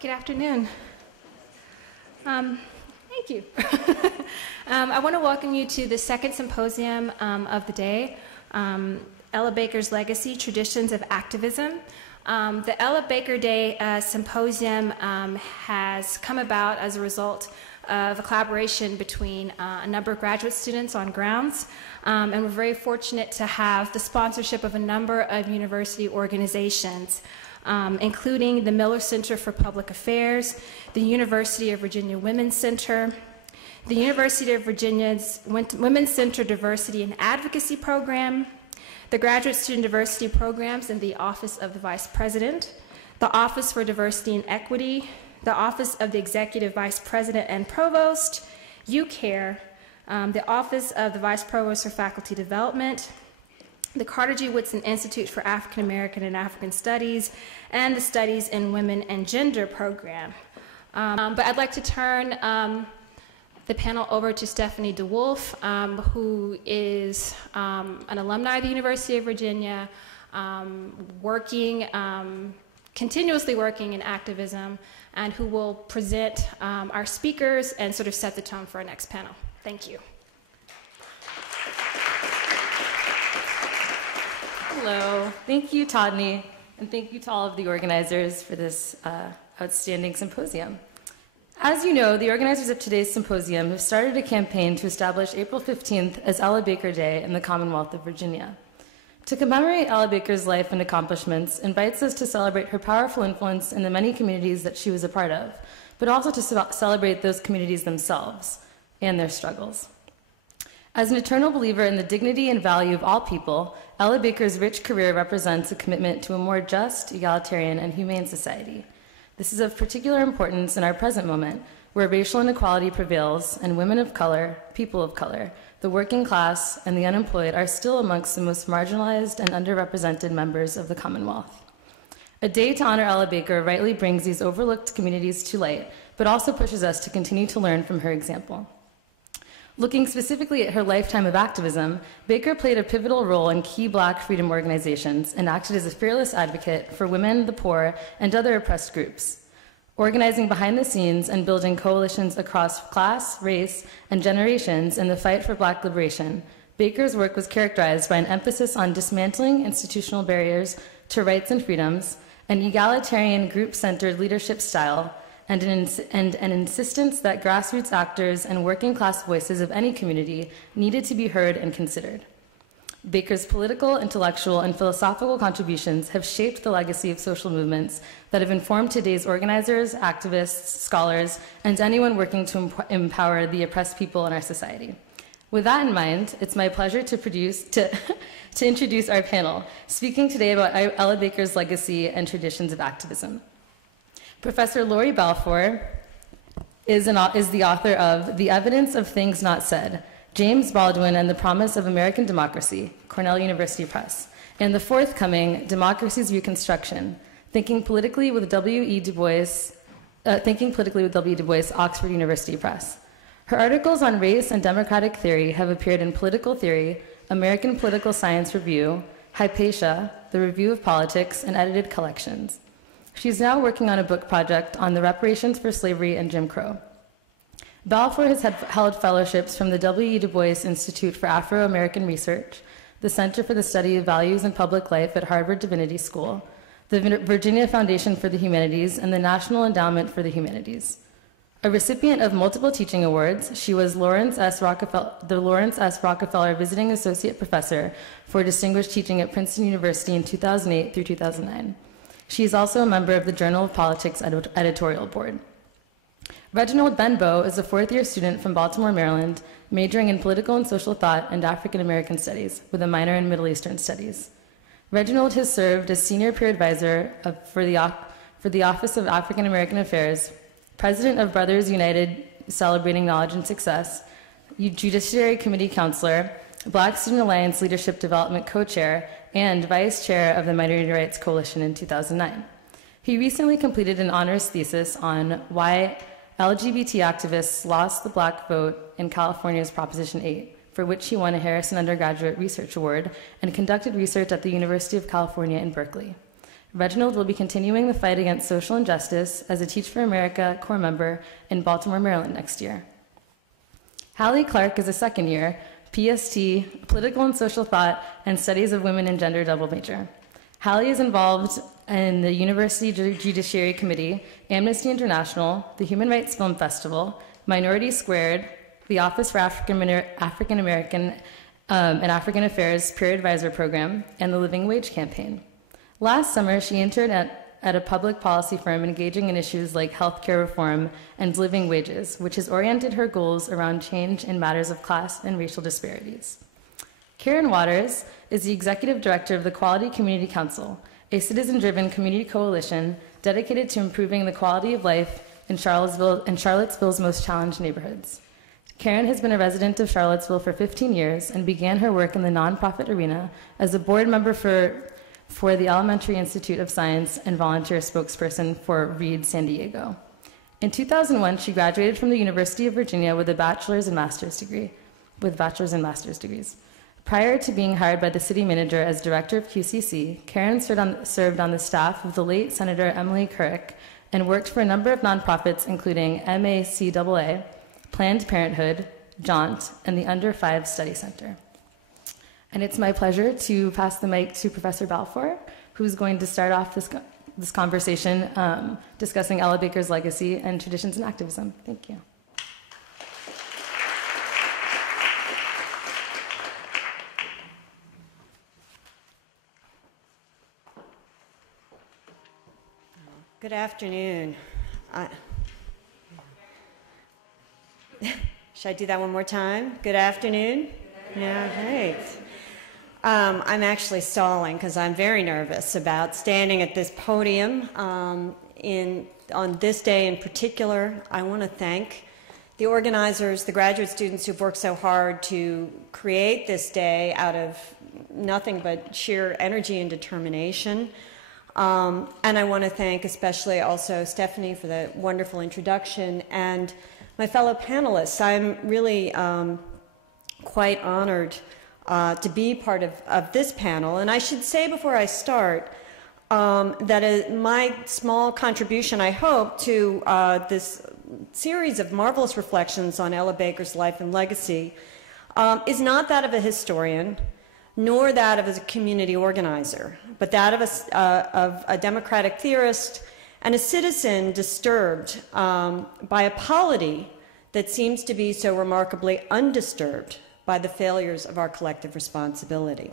Good afternoon. Thank you. I want to welcome you to the second symposium of the day, Ella Baker's Legacy, Traditions of Activism. The Ella Baker Day Symposium has come about as a result of a collaboration between a number of graduate students on grounds, and we're very fortunate to have the sponsorship of a number of university organizations, including the Miller Center for Public Affairs, the University of Virginia Women's Center, the University of Virginia's Women's Center Diversity and Advocacy Program, the Graduate Student Diversity Programs in the Office of the Vice President, the Office for Diversity and Equity, the Office of the Executive Vice President and Provost, UCARE, the Office of the Vice Provost for Faculty Development, the Carter G. Woodson Institute for African American and African Studies, and the Studies in Women and Gender program. But I'd like to turn the panel over to Stephanie DeWolfe, who is an alumni of the University of Virginia, continuously working in activism, and who will present our speakers and sort of set the tone for our next panel. Thank you. Hello, thank you, Todney, and thank you to all of the organizers for this outstanding symposium. As you know, the organizers of today's symposium have started a campaign to establish April 15th as Ella Baker Day in the Commonwealth of Virginia. To commemorate Ella Baker's life and accomplishments invites us to celebrate her powerful influence in the many communities that she was a part of, but also to celebrate those communities themselves and their struggles. As an eternal believer in the dignity and value of all people, Ella Baker's rich career represents a commitment to a more just, egalitarian, and humane society. This is of particular importance in our present moment, where racial inequality prevails and women of color, people of color, the working class, and the unemployed are still amongst the most marginalized and underrepresented members of the Commonwealth. A day to honor Ella Baker rightly brings these overlooked communities to light, but also pushes us to continue to learn from her example. Looking specifically at her lifetime of activism, Baker played a pivotal role in key Black freedom organizations and acted as a fearless advocate for women, the poor, and other oppressed groups. Organizing behind the scenes and building coalitions across class, race, and generations in the fight for Black liberation, Baker's work was characterized by an emphasis on dismantling institutional barriers to rights and freedoms, an egalitarian group-centered leadership style, and an insistence that grassroots actors and working class voices of any community needed to be heard and considered. Baker's political, intellectual, and philosophical contributions have shaped the legacy of social movements that have informed today's organizers, activists, scholars, and anyone working to empower the oppressed people in our society. With that in mind, it's my pleasure to introduce our panel, speaking today about Ella Baker's legacy and traditions of activism. Professor Lawrie Balfour is the author of The Evidence of Things Not Said, James Baldwin and the Promise of American Democracy, Cornell University Press, and the forthcoming Democracy's Reconstruction, Thinking Politically with W. Du Bois, Oxford University Press. Her articles on race and democratic theory have appeared in Political Theory, American Political Science Review, Hypatia, The Review of Politics, and edited collections. She's now working on a book project on the reparations for slavery and Jim Crow. Balfour has held fellowships from the W. Du Bois Institute for Afro-American Research, the Center for the Study of Values in Public Life at Harvard Divinity School, the Virginia Foundation for the Humanities, and the National Endowment for the Humanities. A recipient of multiple teaching awards, she was the Lawrence S. Rockefeller Visiting Associate Professor for Distinguished Teaching at Princeton University in 2008 through 2009. She is also a member of the Journal of Politics editorial board. Reginald Benbow is a fourth-year student from Baltimore, Maryland, majoring in political and social thought and African American studies, with a minor in Middle Eastern studies. Reginald has served as senior peer advisor for the Office of African American Affairs, president of Brothers United Celebrating Knowledge and Success, Judiciary Committee counselor, Black Student Alliance Leadership Development co-chair, and vice chair of the Minority Rights Coalition in 2009. He recently completed an honors thesis on why LGBT activists lost the Black vote in California's Proposition 8, for which he won a Harrison Undergraduate Research Award and conducted research at the University of California in Berkeley. Reginald will be continuing the fight against social injustice as a Teach for America Corps member in Baltimore, Maryland next year. Hallie Clark is a second year PST, Political and Social Thought, and Studies of Women and Gender double major. Hallie is involved in the University Judiciary Committee, Amnesty International, the Human Rights Film Festival, Minority Squared, the Office for African American and African Affairs Peer Advisor Program, and the Living Wage Campaign. Last summer, she interned at a public policy firm engaging in issues like healthcare reform and living wages, which has oriented her goals around change in matters of class and racial disparities. Karen Waters is the executive director of the Quality Community Council, a citizen-driven community coalition dedicated to improving the quality of life in Charlottesville's most challenged neighborhoods. Karen has been a resident of Charlottesville for 15 years and began her work in the nonprofit arena as a board member for the Elementary Institute of Science and volunteer spokesperson for Reed San Diego. In 2001, she graduated from the University of Virginia with a bachelor's and master's degrees. Prior to being hired by the city manager as director of QCC, Karen served on the staff of the late Senator Emily Couric and worked for a number of nonprofits, including MACAA, Planned Parenthood, Jaunt, and the Under 5 Study Center. And it's my pleasure to pass the mic to Professor Balfour, who's going to start off this conversation discussing Ella Baker's legacy and traditions in activism. Thank you. Good afternoon. Should I do that one more time? Good afternoon. Yeah, great. I'm actually stalling because I'm very nervous about standing at this podium. On this day in particular, I want to thank the organizers, the graduate students who've worked so hard to create this day out of nothing but sheer energy and determination. And I want to thank especially also Stephanie for the wonderful introduction and my fellow panelists. I'm really quite honored to be part of this panel. And I should say before I start that my small contribution, I hope, to this series of marvelous reflections on Ella Baker's life and legacy is not that of a historian, nor that of a community organizer, but that of a democratic theorist and a citizen disturbed by a polity that seems to be so remarkably undisturbed by the failures of our collective responsibility.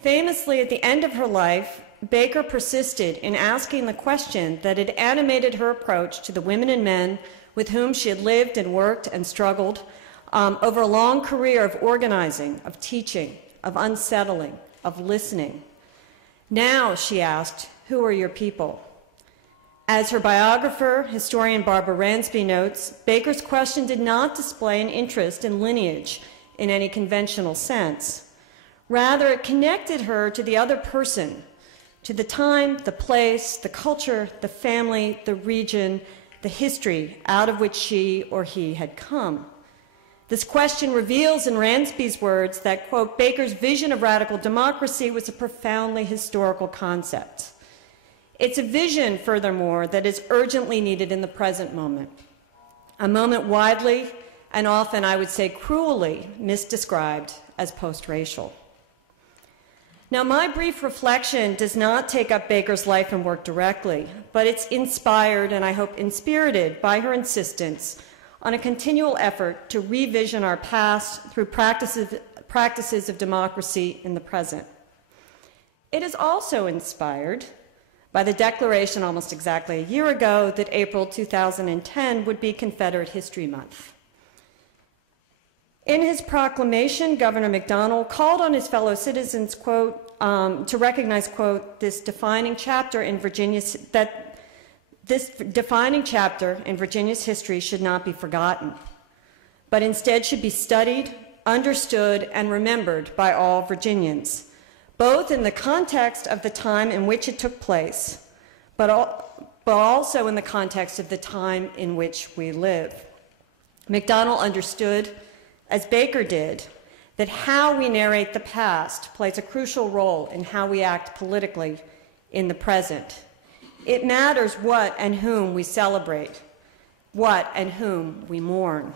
Famously, at the end of her life, Baker persisted in asking the question that had animated her approach to the women and men with whom she had lived and worked and struggled over a long career of organizing, of teaching, of unsettling, of listening. Now, she asked, who are your people? As her biographer, historian Barbara Ransby notes, Baker's question did not display an interest in lineage in any conventional sense. Rather, it connected her to the other person, to the time, the place, the culture, the family, the region, the history out of which she or he had come. This question reveals in Ransby's words that, quote, Baker's vision of radical democracy was a profoundly historical concept. It's a vision, furthermore, that is urgently needed in the present moment, a moment widely and often, I would say, cruelly misdescribed as post-racial. Now, my brief reflection does not take up Baker's life and work directly, but it's inspired and I hope inspirited by her insistence on a continual effort to revision our past through practices of democracy in the present. It is also inspired by the declaration almost exactly a year ago that April 2010 would be Confederate History Month. In his proclamation, Governor McDonnell called on his fellow citizens, quote, to recognize, quote, this defining chapter in Virginia's history should not be forgotten, but instead should be studied, understood, and remembered by all Virginians, both in the context of the time in which it took place, but also in the context of the time in which we live. McDonnell understood, as Baker did, that how we narrate the past plays a crucial role in how we act politically in the present. It matters what and whom we celebrate, what and whom we mourn.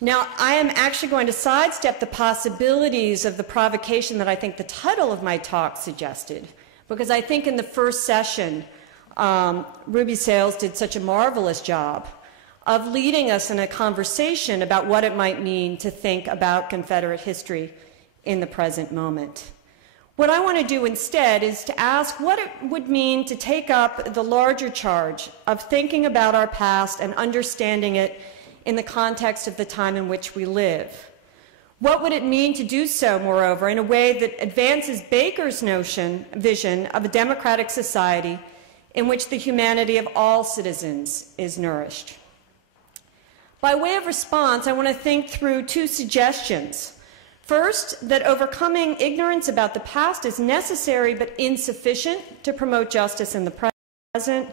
Now, I am actually going to sidestep the possibilities of the provocation that I think the title of my talk suggested, because I think in the first session, Ruby Sales did such a marvelous job of leading us in a conversation about what it might mean to think about Confederate history in the present moment. What I want to do instead is to ask what it would mean to take up the larger charge of thinking about our past and understanding it in the context of the time in which we live. What would it mean to do so, moreover, in a way that advances Baker's vision of a democratic society in which the humanity of all citizens is nourished? By way of response, I want to think through two suggestions. First, that overcoming ignorance about the past is necessary but insufficient to promote justice in the present.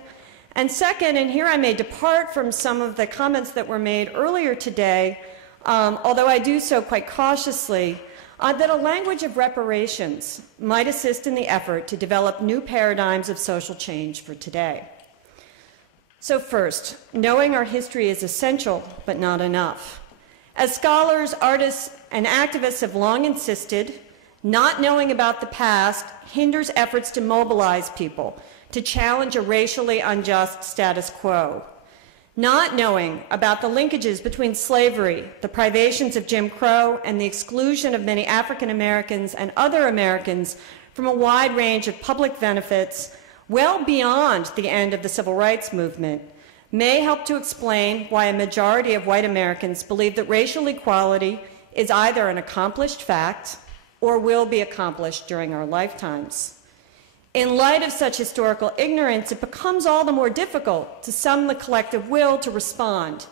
And second, and here I may depart from some of the comments that were made earlier today, although I do so quite cautiously, that a language of reparations might assist in the effort to develop new paradigms of social change for today. So first, knowing our history is essential, but not enough. As scholars, artists, and activists have long insisted, not knowing about the past hinders efforts to mobilize people, to challenge a racially unjust status quo. Not knowing about the linkages between slavery, the privations of Jim Crow, and the exclusion of many African Americans and other Americans from a wide range of public benefits well beyond the end of the Civil Rights Movement may help to explain why a majority of white Americans believe that racial equality is either an accomplished fact or will be accomplished during our lifetimes. In light of such historical ignorance, it becomes all the more difficult to summon the collective will to respond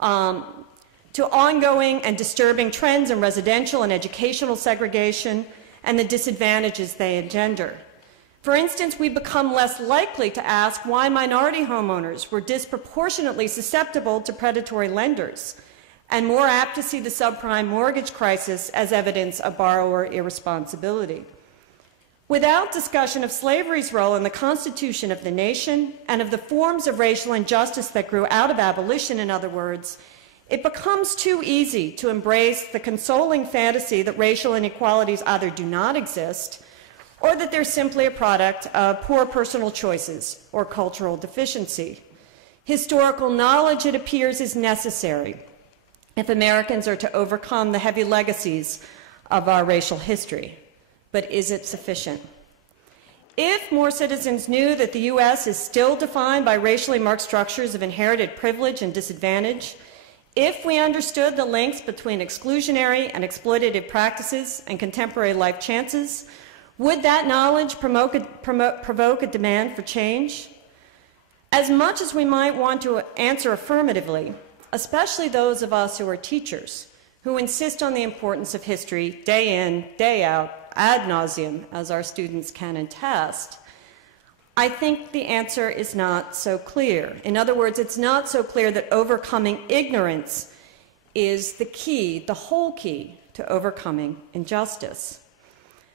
to ongoing and disturbing trends in residential and educational segregation and the disadvantages they engender. For instance, we become less likely to ask why minority homeowners were disproportionately susceptible to predatory lenders, and more apt to see the subprime mortgage crisis as evidence of borrower irresponsibility. Without discussion of slavery's role in the constitution of the nation and of the forms of racial injustice that grew out of abolition, in other words, it becomes too easy to embrace the consoling fantasy that racial inequalities either do not exist or that they're simply a product of poor personal choices or cultural deficiency. Historical knowledge, it appears, is necessary if Americans are to overcome the heavy legacies of our racial history. But is it sufficient? If more citizens knew that the U.S. is still defined by racially marked structures of inherited privilege and disadvantage, if we understood the links between exclusionary and exploitative practices and contemporary life chances, would that knowledge provoke a demand for change? As much as we might want to answer affirmatively, especially those of us who are teachers, who insist on the importance of history day in, day out, ad nauseum, as our students can attest, I think the answer is not so clear. In other words, it's not so clear that overcoming ignorance is the key, the whole key, to overcoming injustice.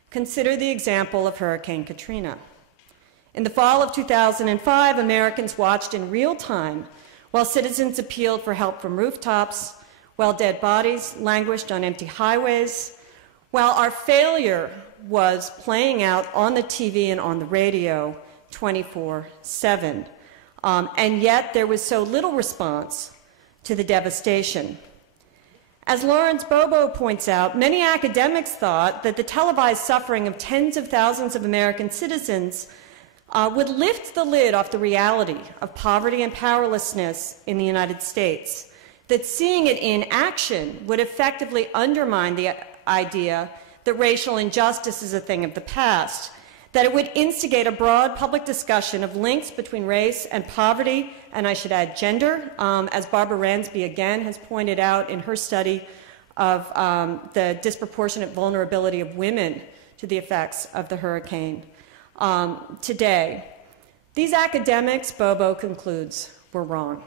Consider the example of Hurricane Katrina. In the fall of 2005, Americans watched in real time while citizens appealed for help from rooftops, while dead bodies languished on empty highways, while our failure was playing out on the TV and on the radio 24/7. And yet there was so little response to the devastation. As Lawrence Benbow points out, many academics thought that the televised suffering of tens of thousands of American citizens would lift the lid off the reality of poverty and powerlessness in the United States, that seeing it in action would effectively undermine the idea that racial injustice is a thing of the past, that it would instigate a broad public discussion of links between race and poverty, and I should add gender, as Barbara Ransby again has pointed out in her study of the disproportionate vulnerability of women to the effects of the hurricane today. These academics, Bobo concludes, were wrong.